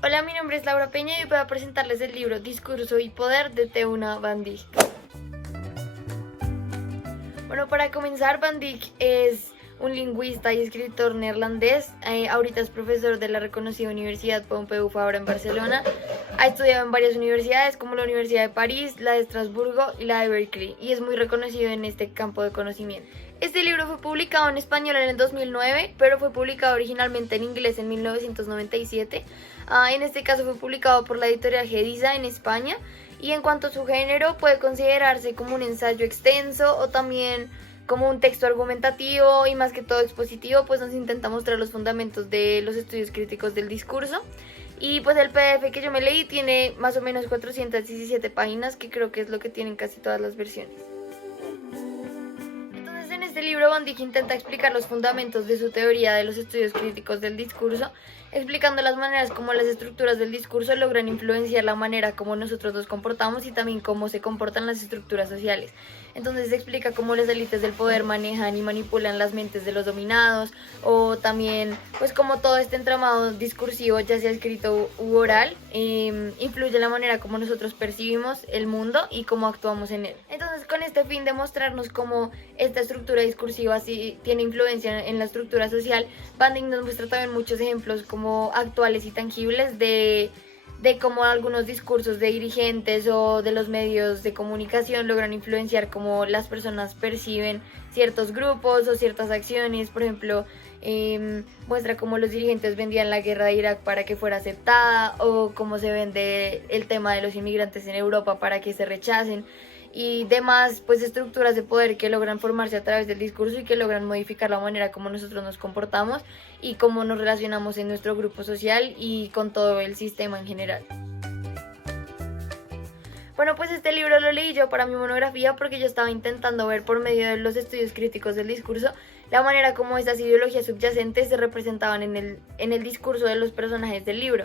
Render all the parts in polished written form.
Hola, mi nombre es Laura Peña y voy a presentarles el libro Discurso y Poder de Teuna Van Dijk. Bueno, para comenzar, Van Dijk es un lingüista y escritor neerlandés. Ahorita es profesor de la reconocida Universidad Pompeu Fabra en Barcelona. Ha estudiado en varias universidades como la Universidad de París, la de Estrasburgo y la de Berkeley, y es muy reconocido en este campo de conocimiento. Este libro fue publicado en español en el 2009, pero fue publicado originalmente en inglés en 1997. En este caso fue publicado por la editorial Gediza en España, y en cuanto a su género puede considerarse como un ensayo extenso o también como un texto argumentativo y más que todo expositivo, pues nos intenta mostrar los fundamentos de los estudios críticos del discurso. Y pues el PDF que yo me leí tiene más o menos 417 páginas, que creo que es lo que tienen casi todas las versiones. Entonces, en este libro Van Dijk intenta explicar los fundamentos de su teoría de los estudios críticos del discurso, explicando las maneras como las estructuras del discurso logran influenciar la manera como nosotros nos comportamos y también cómo se comportan las estructuras sociales. Entonces explica cómo las élites del poder manejan y manipulan las mentes de los dominados, o también pues cómo todo este entramado discursivo, ya sea escrito u oral, influye en la manera como nosotros percibimos el mundo y cómo actuamos en él. Entonces, con este fin de mostrarnos cómo esta estructura discursiva sí tiene influencia en la estructura social, Van Dijk nos muestra también muchos ejemplos como actuales y tangibles de cómo algunos discursos de dirigentes o de los medios de comunicación logran influenciar cómo las personas perciben ciertos grupos o ciertas acciones. Por ejemplo, muestra cómo los dirigentes vendían la guerra de Irak para que fuera aceptada, o cómo se vende el tema de los inmigrantes en Europa para que se rechacen, y demás pues estructuras de poder que logran formarse a través del discurso y que logran modificar la manera como nosotros nos comportamos y cómo nos relacionamos en nuestro grupo social y con todo el sistema en general. Bueno, pues este libro lo leí yo para mi monografía porque yo estaba intentando ver por medio de los estudios críticos del discurso la manera como esas ideologías subyacentes se representaban en el discurso de los personajes del libro.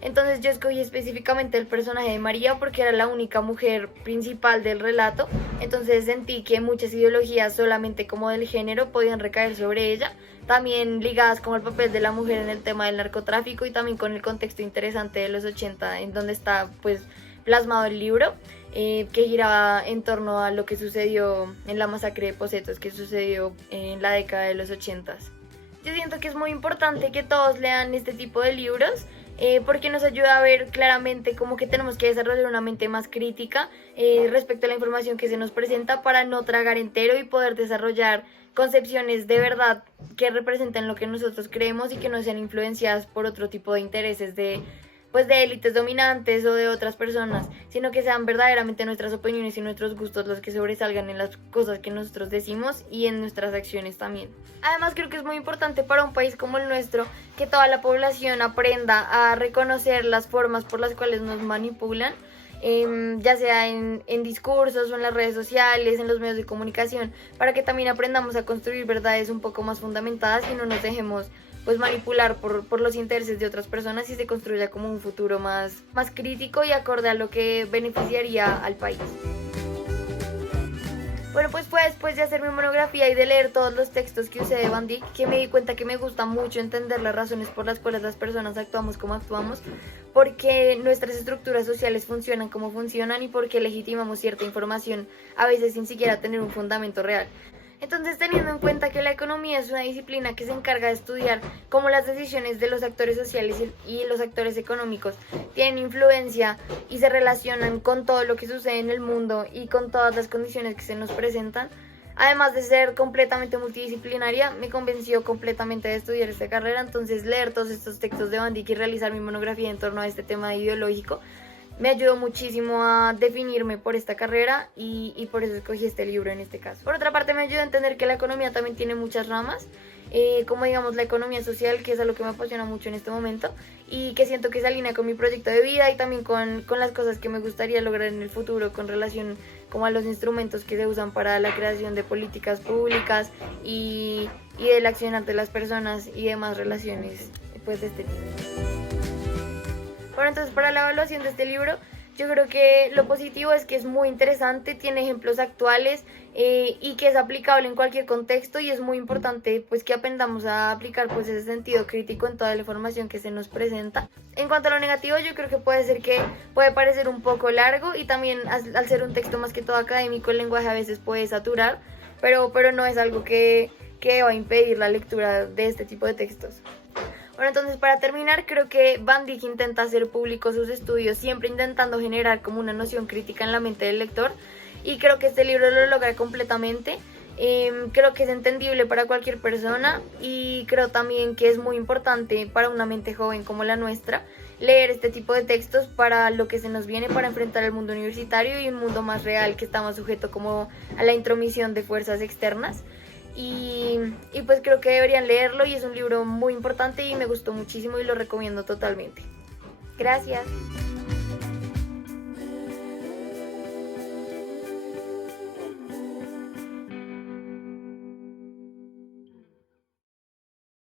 Entonces yo escogí específicamente el personaje de María porque era la única mujer principal del relato. Entonces sentí que muchas ideologías solamente como del género podían recaer sobre ella, también ligadas como el papel de la mujer en el tema del narcotráfico y también con el contexto interesante de los 80 en donde está pues plasmado el libro, que giraba en torno a lo que sucedió en la masacre de Posetos, que sucedió en la década de los 80. Yo siento que es muy importante que todos lean este tipo de libros, porque nos ayuda a ver claramente cómo que tenemos que desarrollar una mente más crítica respecto a la información que se nos presenta para no tragar entero y poder desarrollar concepciones de verdad que representen lo que nosotros creemos y que no sean influenciadas por otro tipo de intereses de élites dominantes o de otras personas, sino que sean verdaderamente nuestras opiniones y nuestros gustos los que sobresalgan en las cosas que nosotros decimos y en nuestras acciones también. Además, creo que es muy importante para un país como el nuestro que toda la población aprenda a reconocer las formas por las cuales nos manipulan, ya sea en discursos o en las redes sociales, en los medios de comunicación, para que también aprendamos a construir verdades un poco más fundamentadas y no nos dejemos pues manipular por los intereses de otras personas y se construya como un futuro más crítico y acorde a lo que beneficiaría al país. Bueno, pues fue después de hacer mi monografía y de leer todos los textos que usé de Van Dijk que me di cuenta que me gusta mucho entender las razones por las cuales las personas actuamos como actuamos, porque nuestras estructuras sociales funcionan como funcionan y porque legitimamos cierta información a veces sin siquiera tener un fundamento real. Entonces, teniendo en cuenta que la economía es una disciplina que se encarga de estudiar cómo las decisiones de los actores sociales y los actores económicos tienen influencia y se relacionan con todo lo que sucede en el mundo y con todas las condiciones que se nos presentan, además de ser completamente multidisciplinaria, me convenció completamente de estudiar esta carrera. Entonces, leer todos estos textos de Van Dijk y realizar mi monografía en torno a este tema ideológico me ayudó muchísimo a definirme por esta carrera y por eso escogí este libro en este caso. Por otra parte, me ayudó a entender que la economía también tiene muchas ramas, como digamos la economía social, que es algo que me apasiona mucho en este momento y que siento que se alinea con mi proyecto de vida y también con las cosas que me gustaría lograr en el futuro con relación como a los instrumentos que se usan para la creación de políticas públicas y del accionar de las personas y demás relaciones pues de este tipo. Bueno, entonces para la evaluación de este libro Yo creo que lo positivo es que es muy interesante, tiene ejemplos actuales y que es aplicable en cualquier contexto, y es muy importante pues que aprendamos a aplicar pues ese sentido crítico en toda la información que se nos presenta. En cuanto a lo negativo, yo creo que puede ser que puede parecer un poco largo, y también al ser un texto más que todo académico, el lenguaje a veces puede saturar, pero no es algo que va a impedir la lectura de este tipo de textos. Bueno, entonces para terminar, creo que Van Dyck intenta hacer públicos sus estudios, siempre intentando generar como una noción crítica en la mente del lector, y creo que este libro lo logra completamente. Creo que es entendible para cualquier persona, y creo también que es muy importante para una mente joven como la nuestra leer este tipo de textos para lo que se nos viene, para enfrentar el mundo universitario y un mundo más real que está más sujeto como a la intromisión de fuerzas externas. Y pues creo que deberían leerlo, y es un libro muy importante y me gustó muchísimo y lo recomiendo totalmente. Gracias.